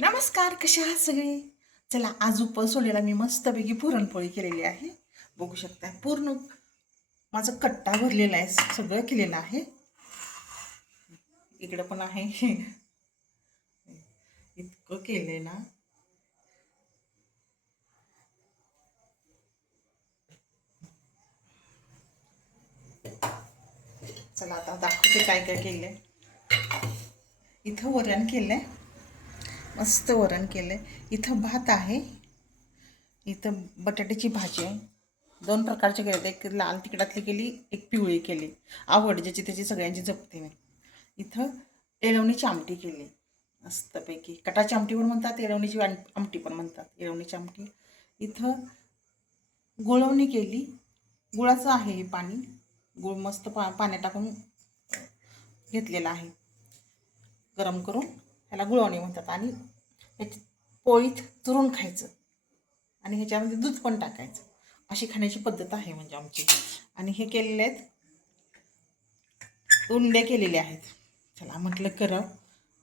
नमस्कार, कशा आहात सगळे? चला, आज उपवास सोडायला मी मस्तपैकी पुरणपोळी केलेली आहे. बघू शकता, पूर्ण माझा कट्टा भरलेला आहे, सगळं केलेलं आहे. इकडं पण आहे. इतकं केलंय ना. चला आता दाखवते काय काय केलंय. इथं वरण केलंय, मस्त वरण केलंय. इथं भात आहे. इथं बटाट्याची भाजी आहे. दोन प्रकारचे केले, एक लाल तिखटातली केली, एक पिवळी केली. आवड ज्याची त्याची सगळ्यांची जपते मी. इथं येळवणीची आमटी केली मस्तपैकी. कटाची आमटी पण म्हणतात, येळवणीची आमटी पण म्हणतात. येळवणीची आमटी. इथं गुळवणी केली. गुळाचं आहे हे पाणी. गुळ मस्त पाण्यात टाकून घेतलेलं आहे, गरम करून. ह्याला गुळवणी म्हणतात. आणि ह्याची पोळीत चुरून खायचं आणि ह्याच्यामध्ये दूध पण टाकायचं. अशी खाण्याची पद्धत आहे म्हणजे आमची. आणि हे केलेले आहेत, उंडे केलेले आहेत. चला म्हटलं करावं,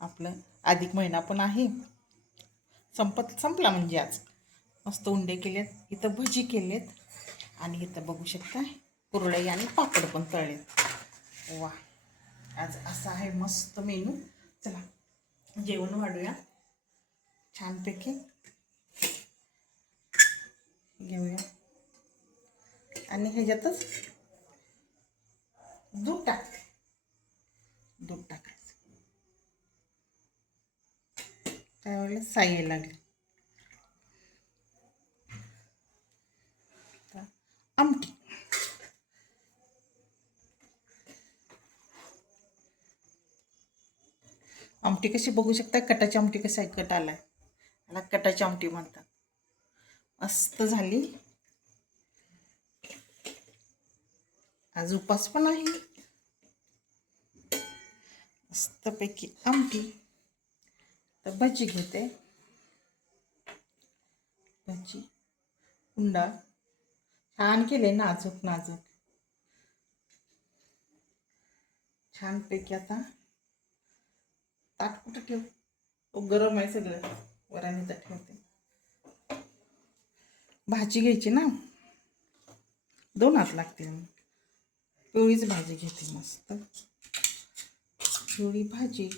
आपलं अधिक महिना पण आहे, संपला म्हणजे आज. मस्त उंडे केलेत. इथं भजी केलेत. आणि इथं बघू शकता कुरडई आणि पापड पण तळलेत. वा, आज असा आहे मस्त मेनू. चला जेवण वाढूया छानपैकी, घेऊया. आणि ह्याच्यातच दूध टाकायचं. त्यावेळेला साई यायला लागली. आमटी आमटी कशी बघू शकता, कटाची आमटी कशी आहे, कट आलाय, याला कटाची आमटी म्हणतात. मस्त झाली. आज उपास पण आहे. मस्तपैकी आमटी. तर भजी घेते, भजी उंडा छान केले, नाजूक नाजूक छानपैकी. आता ताट कुठं ठेव, गरम आहे सगळं, वराने तर ठेवते. भाजी घ्यायची ना, 2 हात लागतील. पिवळीच भाजी घेते, मस्त पिवळी भाजी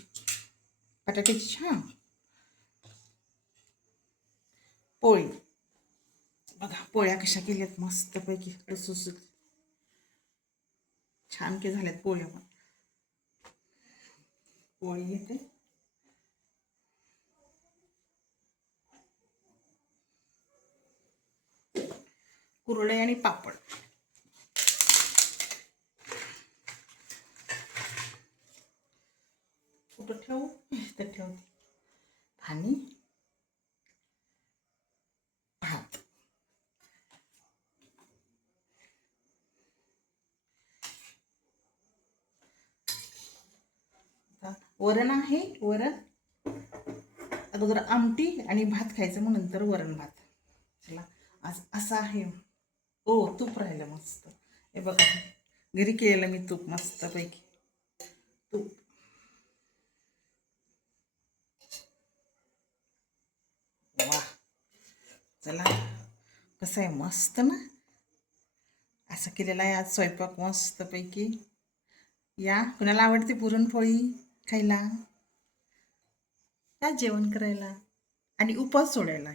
बटाट्याची. छान पोळी बघा, पोळ्या कशा केल्यात मस्तपैकी, लुसलुसीत छान के झाल्यात पोळ्या पण. पोळी घेते, कुरडई आणि पापड. कुठं ठेवू, इथं ठेवते. आणि भात. वरण आहे, वरण अगोदर आमटी आणि भात खायचं, मग नंतर वरण भात. चला, आज असं आहे. ओ, तूप राहिलं मस्त. हे बघा, घरी केलेलं मी तूप मस्तपैकी. तूप वा, चला कसं आहे, मस्त ना. असं केलेलं आहे आज स्वयंपाक मस्तपैकी. या, कुणाला आवडते पुरणपोळी खायला, या जेवण करायला आणि उपवास सोडायला.